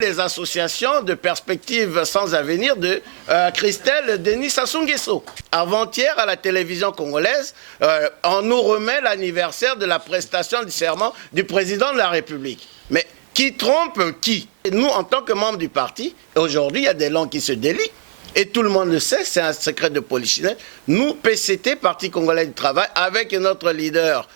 les associations de perspectives sans avenir de Christelle Denis Sassou Nguesso. Avant-hier, à la télévision congolaise, on nous remet l'anniversaire de la prestation du serment du président de la République. Mais qui trompe qui? Et nous, en tant que membres du parti, aujourd'hui, il y a des langues qui se délient. Et tout le monde le sait, c'est un secret de polichinelle. Nous, PCT, Parti Congolais du Travail, avec notre leader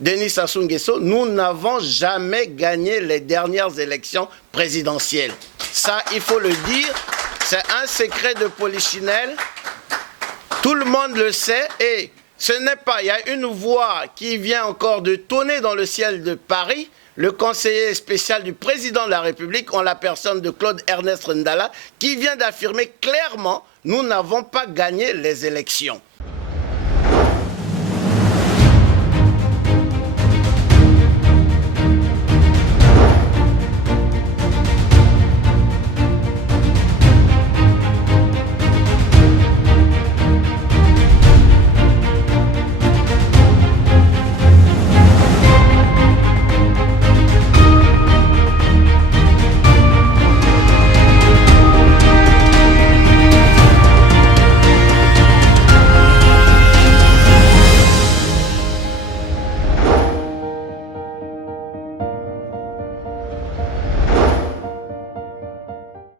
Denis Sassou Nguesso, nous n'avons jamais gagné les dernières élections présidentielles. Ça, il faut le dire, c'est un secret de polichinelle. Tout le monde le sait et ce n'est pas, il y a une voix qui vient encore de tonner dans le ciel de Paris, le conseiller spécial du président de la République, en la personne de Claude Ernest Ndala, qui vient d'affirmer clairement, nous n'avons pas gagné les élections.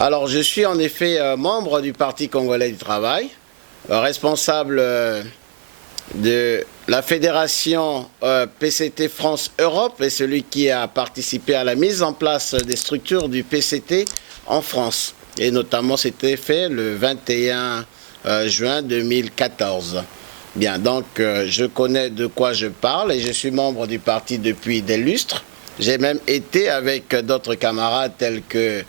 Alors, je suis en effet membre du Parti Congolais du Travail, responsable de la fédération PCT France-Europe et celui qui a participé à la mise en place des structures du PCT en France. Et notamment, c'était fait le 21 juin 2014. Bien, donc, je connais de quoi je parle et je suis membre du parti depuis des lustres. J'ai même été avec d'autres camarades tels que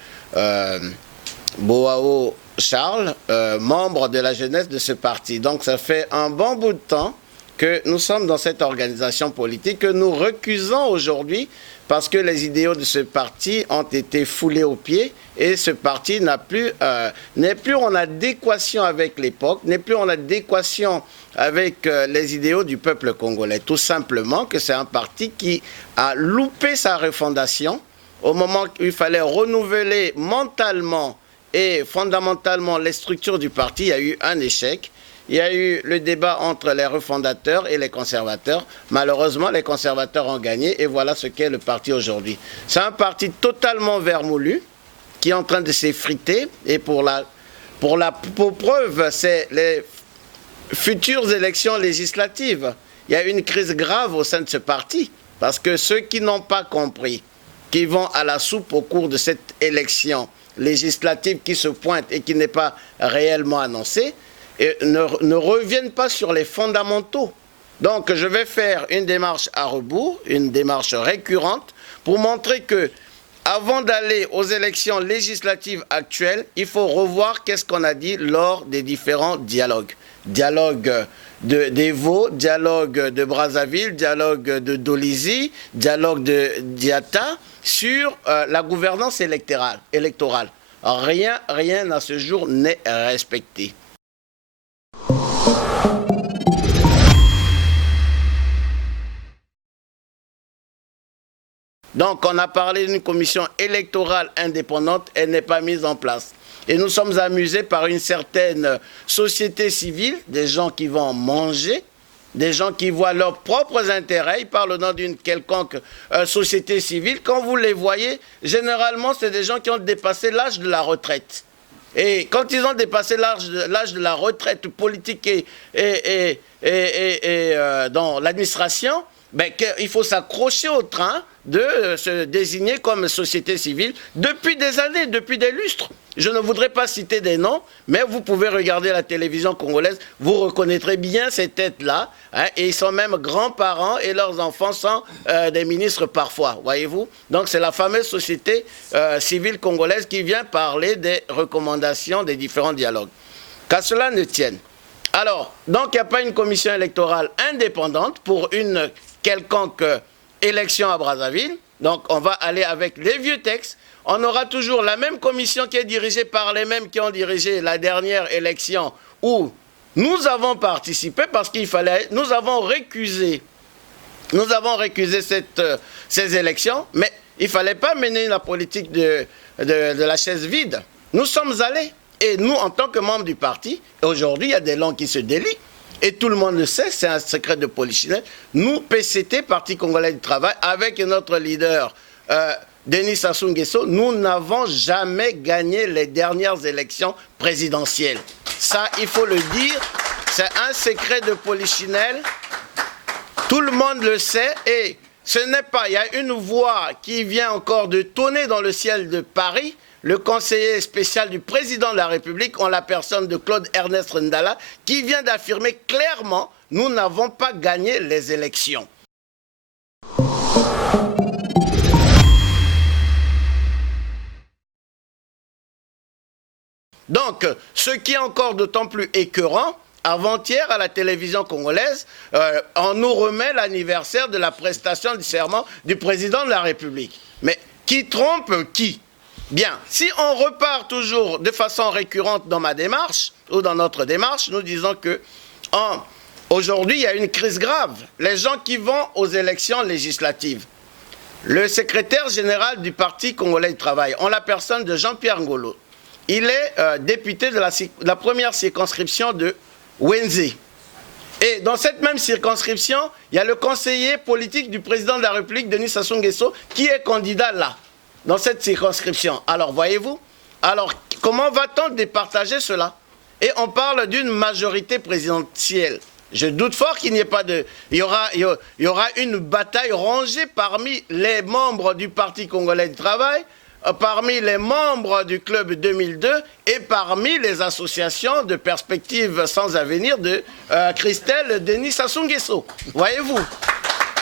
Boao Charles, membre de la jeunesse de ce parti. Donc ça fait un bon bout de temps que nous sommes dans cette organisation politique que nous recusons aujourd'hui parce que les idéaux de ce parti ont été foulés aux pieds et ce parti n'est plus en adéquation avec l'époque, n'est plus en adéquation avec les idéaux du peuple congolais. Tout simplement que c'est un parti qui a loupé sa refondation au moment où il fallait renouveler mentalement et fondamentalement les structures du parti. Il y a eu un échec. Il y a eu le débat entre les refondateurs et les conservateurs. Malheureusement, les conservateurs ont gagné et voilà ce qu'est le parti aujourd'hui. C'est un parti totalement vermoulu qui est en train de s'effriter et pour preuve, c'est les futures élections législatives. Il y a une crise grave au sein de ce parti parce que ceux qui n'ont pas compris qui vont à la soupe au cours de cette élection législative qui se pointe et qui n'est pas réellement annoncée, et ne reviennent pas sur les fondamentaux. Donc je vais faire une démarche à rebours, une démarche récurrente, pour montrer que avant d'aller aux élections législatives actuelles, il faut revoir qu'est-ce qu'on a dit lors des différents dialogues. Dialogue d'Evo, dialogue de Brazzaville, dialogue de Dolisie, dialogue de Diata sur la gouvernance électorale. Rien à ce jour n'est respecté. Donc on a parlé d'une commission électorale indépendante, elle n'est pas mise en place. Et nous sommes amusés par une certaine société civile, des gens qui vont manger, des gens qui voient leurs propres intérêts, ils parlent au nom d'une quelconque société civile. Quand vous les voyez, généralement, c'est des gens qui ont dépassé l'âge de la retraite. Et quand ils ont dépassé l'âge de la retraite politique et dans l'administration, ben, il faut s'accrocher au train de se désigner comme société civile depuis des années, depuis des lustres. Je ne voudrais pas citer des noms, mais vous pouvez regarder la télévision congolaise, vous reconnaîtrez bien ces têtes-là, hein, et ils sont même grands-parents et leurs enfants sont des ministres parfois, voyez-vous. Donc c'est la fameuse société civile congolaise qui vient parler des recommandations des différents dialogues. Qu'à cela ne tienne. Alors, donc il n'y a pas une commission électorale indépendante pour une quelconque élection à Brazzaville. Donc on va aller avec les vieux textes. On aura toujours la même commission qui est dirigée par les mêmes qui ont dirigé la dernière élection où nous avons participé parce qu'il fallait... Nous avons récusé ces élections, mais il ne fallait pas mener la politique de de la chaise vide. Nous sommes allés. Et nous, en tant que membres du parti, aujourd'hui, il y a des langues qui se délient. Et tout le monde le sait, c'est un secret de polichinelle. Nous, PCT, Parti Congolais du Travail, avec notre leader, Denis Sassou Nguesso, nous n'avons jamais gagné les dernières élections présidentielles. Ça, il faut le dire, c'est un secret de polichinelle. Tout le monde le sait et ce n'est pas, il y a une voix qui vient encore de tonner dans le ciel de Paris, le conseiller spécial du président de la République, en la personne de Claude Ernest Ndala, qui vient d'affirmer clairement, nous n'avons pas gagné les élections. Donc, ce qui est encore d'autant plus écœurant, avant-hier, à la télévision congolaise, on nous remet l'anniversaire de la prestation du serment du président de la République. Mais qui trompe qui? Bien, si on repart toujours de façon récurrente dans ma démarche, ou dans notre démarche, nous disons que aujourd'hui, il y a une crise grave. Les gens qui vont aux élections législatives, le secrétaire général du Parti Congolais du Travail, en la personne de Jean-Pierre Ngolo, il est député de la première circonscription de Wenze. Et dans cette même circonscription, il y a le conseiller politique du président de la République, Denis Sassou Nguesso, qui est candidat là, dans cette circonscription. Alors, voyez-vous, alors comment va-t-on départager cela? Et on parle d'une majorité présidentielle. Je doute fort qu'il n'y ait pas de... Il y aura une bataille rangée parmi les membres du Parti Congolais du Travail, parmi les membres du Club 2002 et parmi les associations de perspectives sans avenir de Christelle Denis Sassou Nguesso. Voyez-vous?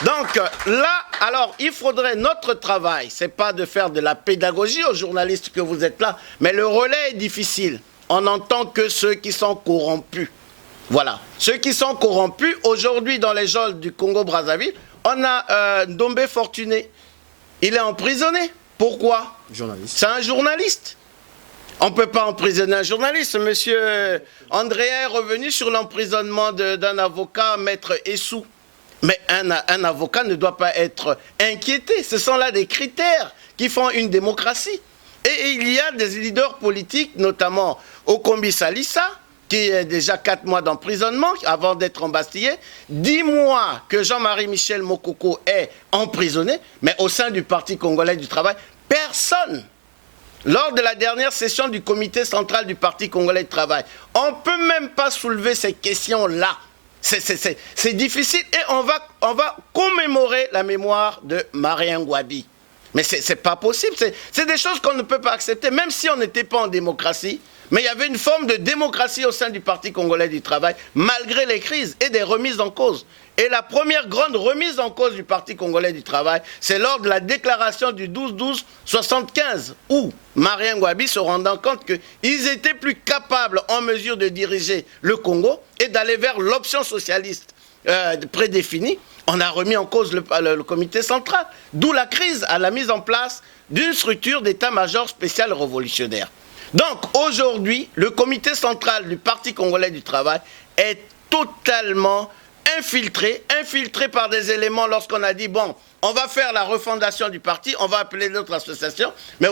Donc là, alors, il faudrait notre travail, c'est pas de faire de la pédagogie aux journalistes que vous êtes là, mais le relais est difficile. On n'entend que ceux qui sont corrompus. Voilà. Ceux qui sont corrompus, aujourd'hui, dans les geôles du Congo-Brazzaville, on a Ndombe Fortuné. Il est emprisonné. Pourquoi? C'est un journaliste. On ne peut pas emprisonner un journaliste. Monsieur André est revenu sur l'emprisonnement d'un avocat, Maître Essou. Mais un avocat ne doit pas être inquiété. Ce sont là des critères qui font une démocratie. Et il y a des leaders politiques, notamment Okombi Salissa, qui est déjà 4 mois d'emprisonnement avant d'être embastillé. 10 mois que Jean-Marie Michel Mokoko est emprisonné, mais au sein du Parti Congolais du Travail, personne. Lors de la dernière session du comité central du Parti Congolais du Travail, on ne peut même pas soulever ces questions-là. C'est difficile et on va commémorer la mémoire de Marien Ngouabi. Mais ce n'est pas possible, c'est des choses qu'on ne peut pas accepter, même si on n'était pas en démocratie. Mais il y avait une forme de démocratie au sein du Parti Congolais du Travail, malgré les crises et des remises en cause. Et la première grande remise en cause du Parti Congolais du Travail, c'est lors de la déclaration du 12-12-75, où Marien Ngouabi se rendant compte qu'ils étaient plus capables, en mesure de diriger le Congo et d'aller vers l'option socialiste prédéfinie. On a remis en cause le comité central, d'où la crise à la mise en place d'une structure d'état-major spécial révolutionnaire. Donc aujourd'hui, le comité central du Parti Congolais du Travail est totalement infiltré par des éléments lorsqu'on a dit, bon, on va faire la refondation du parti, on va appeler d'autres associations, mais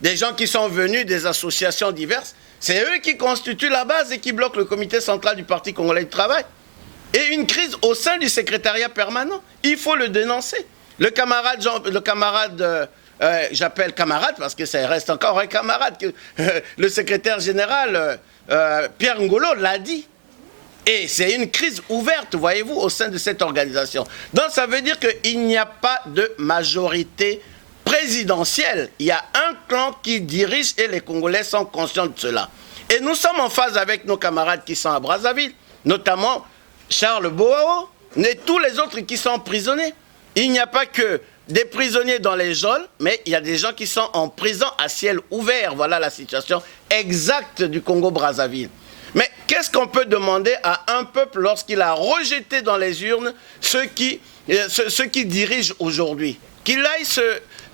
des gens qui sont venus des associations diverses, c'est eux qui constituent la base et qui bloquent le comité central du Parti Congolais du Travail. Et une crise au sein du secrétariat permanent, il faut le dénoncer. Le camarade j'appelle camarade parce que ça reste encore un camarade, que le secrétaire général Pierre Ngolo l'a dit. Et c'est une crise ouverte, voyez-vous, au sein de cette organisation. Donc ça veut dire qu'il n'y a pas de majorité présidentielle. Il y a un clan qui dirige et les Congolais sont conscients de cela. Et nous sommes en phase avec nos camarades qui sont à Brazzaville, notamment Charles Boao, et tous les autres qui sont emprisonnés. Il n'y a pas que des prisonniers dans les geôles, mais il y a des gens qui sont en prison à ciel ouvert. Voilà la situation exacte du Congo-Brazzaville. Mais qu'est-ce qu'on peut demander à un peuple lorsqu'il a rejeté dans les urnes ceux qui dirigent aujourd'hui? Qu'il aille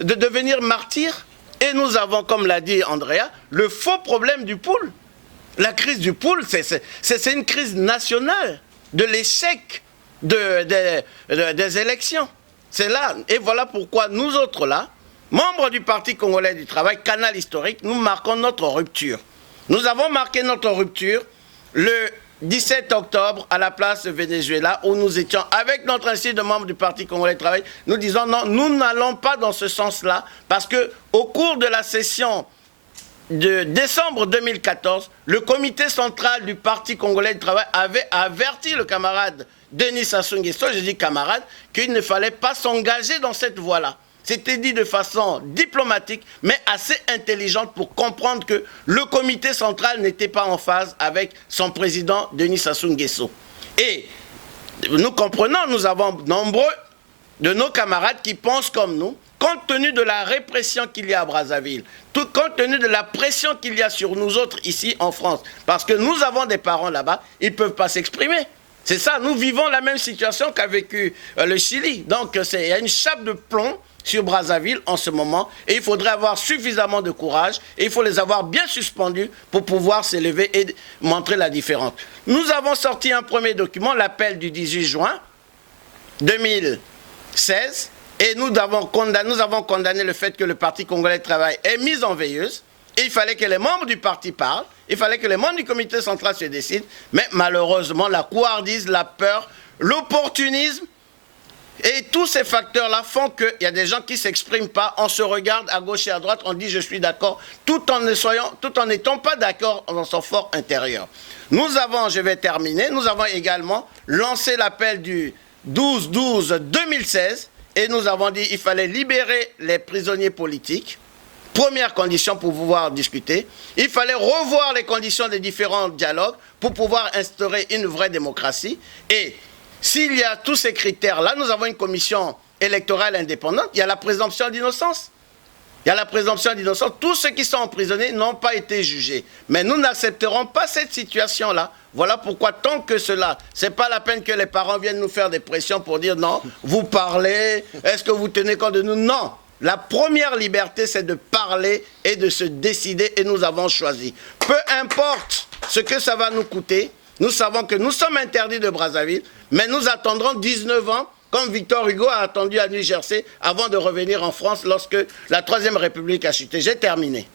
de devenir martyr? Et nous avons, comme l'a dit Andrea, le faux problème du pool. La crise du pool, c'est une crise nationale de l'échec des élections. C'est là. Et voilà pourquoi nous autres là, membres du Parti congolais du travail, canal historique, nous marquons notre rupture. Nous avons marqué notre rupture le 17 octobre à la place de Venezuela, où nous étions avec notre institut de membres du Parti congolais du travail. Nous disons non, nous n'allons pas dans ce sens-là, parce que au cours de la session de décembre 2014, le comité central du Parti congolais du travail avait averti le camarade Denis Sassou Nguesso, je dis camarade, qu'il ne fallait pas s'engager dans cette voie-là. C'était dit de façon diplomatique, mais assez intelligente pour comprendre que le comité central n'était pas en phase avec son président Denis Sassou Nguesso. Et nous comprenons, nous avons nombreux de nos camarades qui pensent comme nous, compte tenu de la répression qu'il y a à Brazzaville, compte tenu de la pression qu'il y a sur nous autres ici en France, parce que nous avons des parents là-bas, ils ne peuvent pas s'exprimer. C'est ça, nous vivons la même situation qu'a vécu le Chili. Donc il y a une chape de plomb sur Brazzaville en ce moment, et il faudrait avoir suffisamment de courage, et il faut les avoir bien suspendus pour pouvoir s'élever et montrer la différence. Nous avons sorti un premier document, l'appel du 18 juin 2016, et nous avons condamné le fait que le Parti congolais du travail est mis en veilleuse. Et il fallait que les membres du parti parlent, il fallait que les membres du comité central se décident. Mais malheureusement, la couardise, la peur, l'opportunisme et tous ces facteurs-là font qu'il y a des gens qui ne s'expriment pas. On se regarde à gauche et à droite, on dit je suis d'accord, tout en n'étant pas d'accord dans son fort intérieur. Nous avons, je vais terminer, nous avons également lancé l'appel du 12-12-2016. Et nous avons dit qu'il fallait libérer les prisonniers politiques. Première condition pour pouvoir discuter. Il fallait revoir les conditions des différents dialogues pour pouvoir instaurer une vraie démocratie. Et s'il y a tous ces critères-là, nous avons une commission électorale indépendante. Il y a la présomption d'innocence. Il y a la présomption d'innocence. Tous ceux qui sont emprisonnés n'ont pas été jugés. Mais nous n'accepterons pas cette situation-là. Voilà pourquoi, tant que cela, ce n'est pas la peine que les parents viennent nous faire des pressions pour dire non, vous parlez, est-ce que vous tenez compte de nous? Non. La première liberté, c'est de parler et de se décider, et nous avons choisi. Peu importe ce que ça va nous coûter, nous savons que nous sommes interdits de Brazzaville, mais nous attendrons 19 ans, comme Victor Hugo a attendu à New Jersey, avant de revenir en France lorsque la Troisième République a chuté. J'ai terminé.